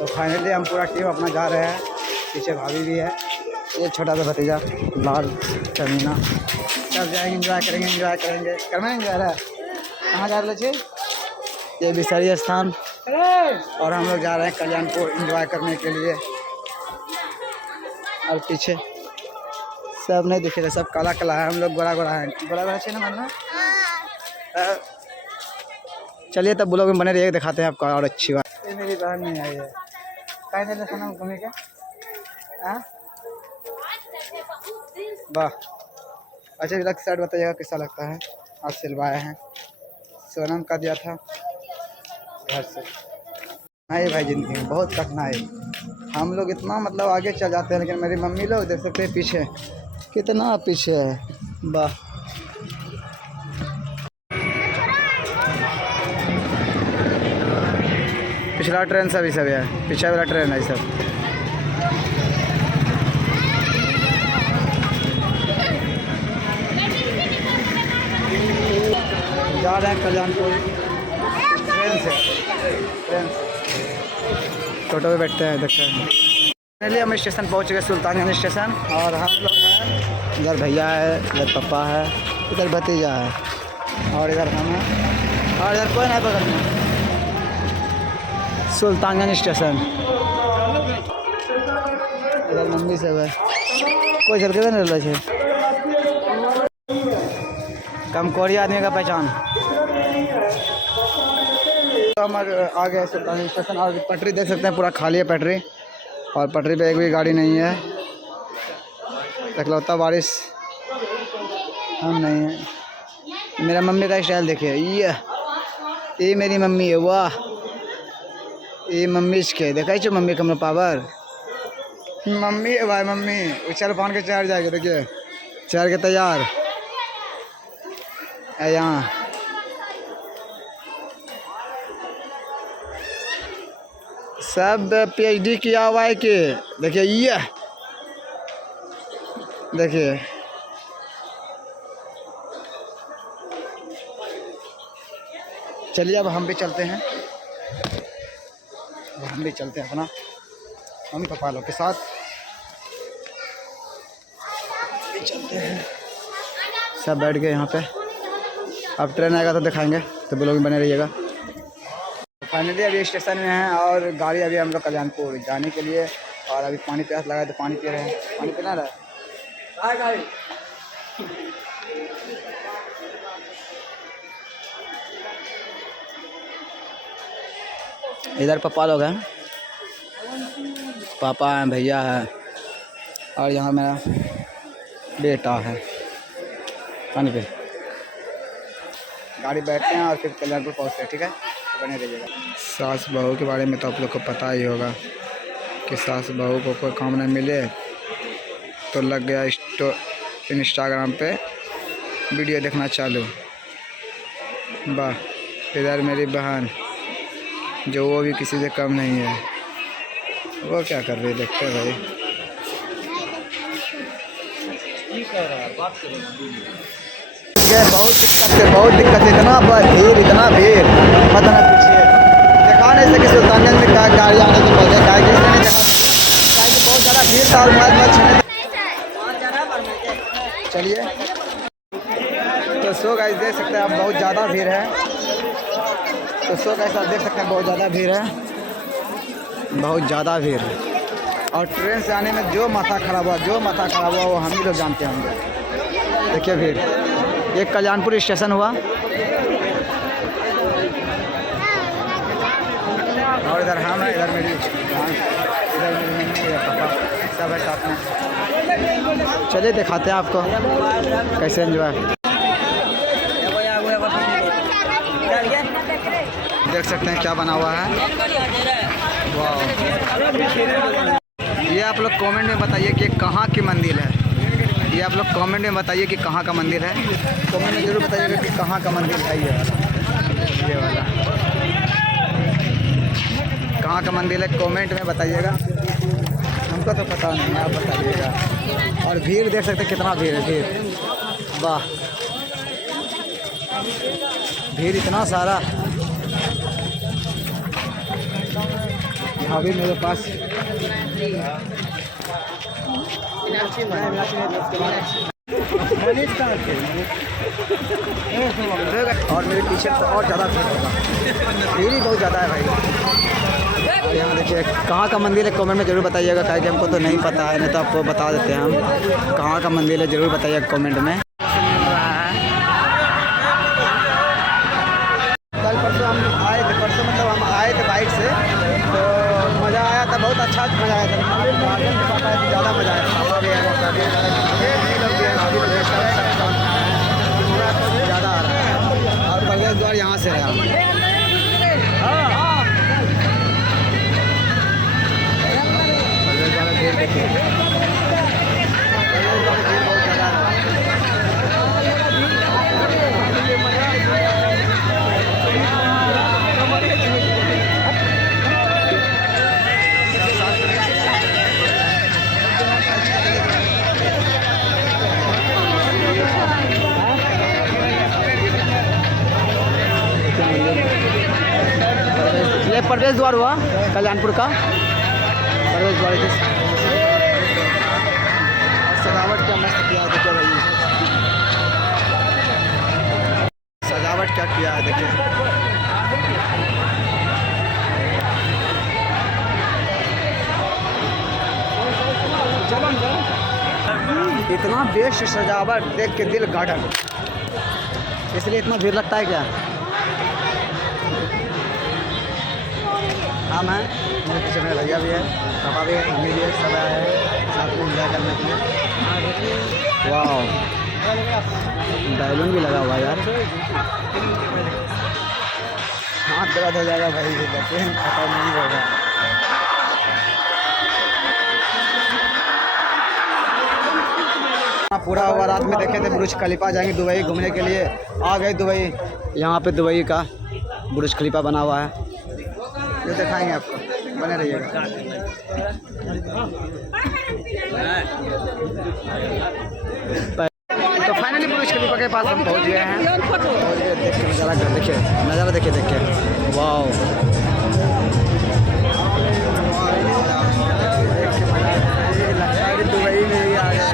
तो फाइनली हम पूरा टीम अपना जा रहे हैं। पीछे भाभी भी है, ये छोटा सा भतीजा लाल शमीना। सब जाएंगे, एंजॉय करेंगे करना एंजॉय रहा है। कहाँ जा रहे थे? ये बिसरी स्थान। और हम लोग जा रहे हैं कल्याणपुर एंजॉय करने के लिए। और पीछे सब नहीं दिखे थे, सब काला काला है, हम लोग गोरा गोरा है। गोरा चाहिए ना मानना। चलिए तब ब्लॉग में बने रहिए, दिखाते हैं आपको और अच्छी बात। ये मेरी बहन नहीं आई है, कहीं देना सोनम घूमे क्या? वाह, अच्छा लग शर्ट बताइएगा कैसा लगता है। आज सिलवाए हैं, सोनम का दिया था घर से। नहीं भाई, जिंदगी में बहुत कठिनाई। हम लोग इतना मतलब आगे चल जाते हैं, लेकिन मेरी मम्मी लोग देख सकते हैं पीछे कितना पीछे है। वाह, पिछला ट्रेन सब ही सब है, पीछे वाला ट्रेन है सब। जा रहे हैं कल्याणपुर ट्रेन से। टोटो पे बैठते हैं, देखते हैं। फाइनली हम स्टेशन पहुंच गए, सुल्तानगंज स्टेशन। और हम लोग हैं, इधर भैया है, इधर पापा है, इधर भतीजा है, और इधर हम हैं, और इधर कोई नहीं बगल में। सुल्तानगंज स्टेशन, इधर मम्मी सब है, कोई चल के नहीं रहा है। कमकोरी आदमी का पहचान। तो हम आ गए सुल्तानगंज स्टेशन। और पटरी देख सकते हैं, पूरा खाली है पटरी, और पटरी पे एक भी गाड़ी नहीं है। इकलौता बारिश हम नहीं है। मेरा मम्मी का स्टाइल देखिए, ये मेरी मम्मी है। वाह, ये मम्मी के देखा छो, मम्मी कमरा पावर मम्मी है भाई। मम्मी उछल पान के चढ़ जाएगी, देखिए चढ़ के तैयार है। यहाँ सब PhD किया हुआ है कि देखिए, ये देखिए चलिए अब हम भी चलते हैं। हम भी चलते हैं अपना मम्मी पापा लोग के साथ भी चलते हैं। सब बैठ गए यहाँ पे। अब ट्रेन आएगा तो दिखाएंगे, तो ब्लॉग में बने रहिएगा। फाइनली अभी स्टेशन में हैं, और गाड़ी अभी हम लोग कल्याणपुर जाने के लिए। और अभी पानी प्यास लगा है तो पानी पी रहे हैं। पानी पीना रहा है गाड़ी। इधर पापा लोग हैं, पापा हैं, भैया है, और यहाँ मेरा बेटा है। पानी पे गाड़ी बैठते हैं और फिर कल्याणपुर पहुँचते हैं, ठीक है? तो बने रहिएगा। सास बहू के बारे में तो आप लोग को पता ही होगा कि सास बहू को कोई काम नहीं मिले तो लग गया इंस्टाग्राम पे वीडियो देखना चालू। वाह, इधर मेरी बहन जो वो भी किसी से कम नहीं है, वो क्या कर रही है देखते हैं भाई। बहुत दिक्कत है, इतना भीड़ मत ना पूछिए। देखा नहीं सके सुल्तानगंज में क्या गाड़ी आने के बोलते हैं, गाड़ी नहीं देखा, बहुत ज़्यादा भीड़ था और मोबाइल चलिए। तो सो गाइस देख सकते हैं आप, बहुत ज़्यादा भीड़ है। तो सो गाइस आप देख सकते हैं, बहुत ज़्यादा भीड़ है, बहुत ज़्यादा भीड़। और ट्रेन से आने में जो माथा खराब हुआ वो हम ही लोग जानते होंगे। देखिए भीड़, ये कल्याणपुर स्टेशन हुआ, और इधर हम हैं, इधर मेरी मम्मी, पापा सब है साथ में। चलिए दिखाते हैं आपको कैसे एंजॉय। देख सकते हैं क्या बना हुआ है। वाह, ये आप लोग कमेंट में बताइए कि कहाँ की मंदिर है। ये आप लोग कमेंट में बताइए कि कहाँ का मंदिर है। कमेंट में ज़रूर बताइएगा कि कहाँ का मंदिर है। ये वाला कहाँ का मंदिर है, कमेंट में बताइएगा। हमको तो पता नहीं, आप बताइएगा। और भीड़ देख सकते हैं, कितना भीड़ है। भीड़, वाह, भीड़ इतना सारा। अभी मेरे पास और मेरे पीछे तो और ज़्यादा भीड़ होगा, भीड़ ही बहुत ज़्यादा है भाई। और यहाँ देखिए कहाँ का मंदिर है कमेंट में ज़रूर बताइएगा, क्या कि हमको तो नहीं पता है, नहीं तो आपको बता देते हैं हम कहाँ का मंदिर है, ज़रूर बताइएगा कमेंट में। कल परसों हम आए थे, परसों मतलब हम आए थे बाइक से, तो मज़ा आया था, बहुत अच्छा मज़ा आया था। गार्डन के पास आए तो ज़्यादा मज़ा आया, हवा भी है, मौका भी है, ज़्यादा आ रहा है। और प्रवेश द्वार यहाँ से है। प्रवेश द्वार भीड़ देखिए, प्रवेश द्वार भीड़ बहुत ज़्यादा है। ये प्रवेश द्वार हुआ कल्याणपुर का प्रवेश द्वार। सजावट क्या मस्त किया है देखिए भाई, सजावट क्या किया है देखिए। इतना बेस्ट सजावट देख के दिल गार्डन, इसलिए इतना भीड़ लगता है क्या। हम हैं, मेरे पीछे मेरे भैया भी है, पापा भी है, मम्मी भी है, सब आए हैं साथ में एंजॉय करने के लिए। वाह, बैलून भी लगा हुआ है यार, हाथ दर्द हो जाएगा भाई, लेकिन खत्म नहीं होगा। पूरा हुआ रात में देखे थे बुर्ज खलीफा, जाएंगे दुबई घूमने के लिए, आ गए दुबई। यहाँ पे दुबई का बुर्ज खलीफा बना हुआ है, ये दिखाएंगे आपको, बने रहिएगा। तो फाइनली बुर्ज खलीफा के पास हम पहुँच गए हैं। देखिए नज़ारा, देखिए नज़ारा, देखिए देखिए, वाह दुबई में ही आ गए।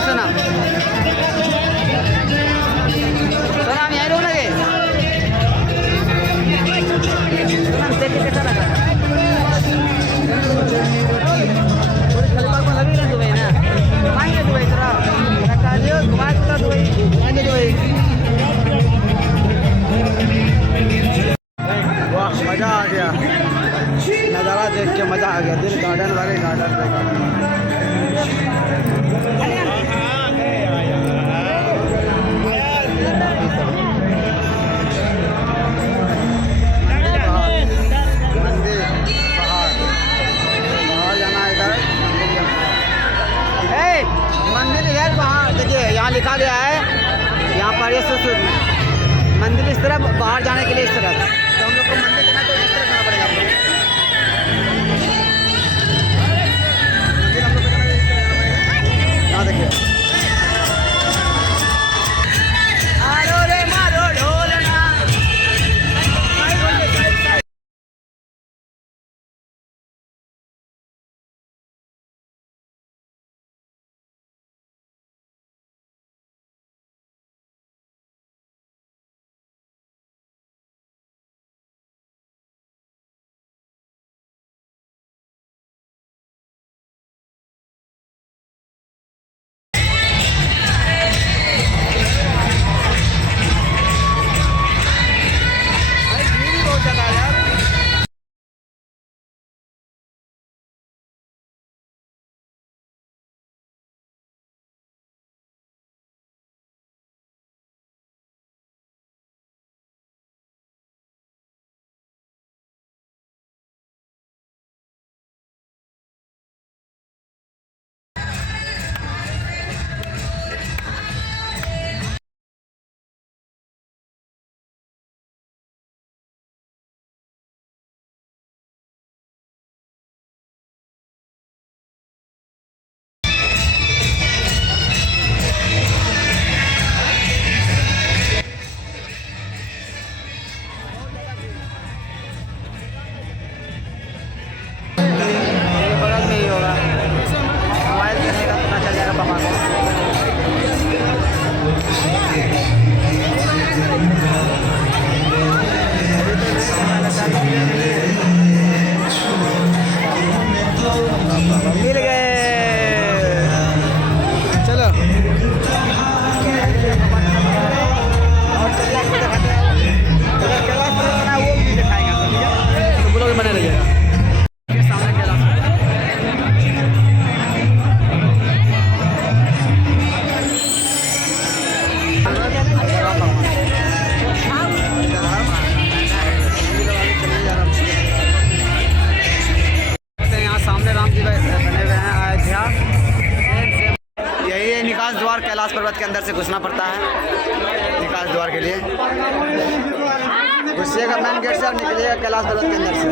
सुना हम यहीं रुकेंगे, देख के कैसा लगा। दुबई ना घुमाएंगे, दुबई थोड़ा घुमा दुबई, घुमाएंगे दुबई। वाह मज़ा आ गया, नज़ारा देख के मज़ा आ गया, दिल गार्डन वाले गार्डन पे। मंदिर इधर वहाँ देखिए, यहाँ लिखा गया है, यहाँ पर ये मंदिर इस तरफ, बाहर जाने के लिए इस तरफ, तो हम लोग को मंदिर जाना तो इस तरफ जाना पड़ेगा हम लोग। मंदिर हम लोग को जाना तो इस तरफ जाना पड़ेगा, यहाँ देखिए। मिल गए, चलो। वो भी दिखाएंगे, तो ब्लॉग बने रहिएगा। सामने कैलाश यहाँ सामने राम जी बने हुए हैं अयोध्या। यही है निकास द्वार, कैलाश पर्वत के अंदर से घुसना पड़ता है निकास द्वार के लिए। घुसिएगा मेन गेट से और निकलिएगा कैलाश पर्वत के अंदर से।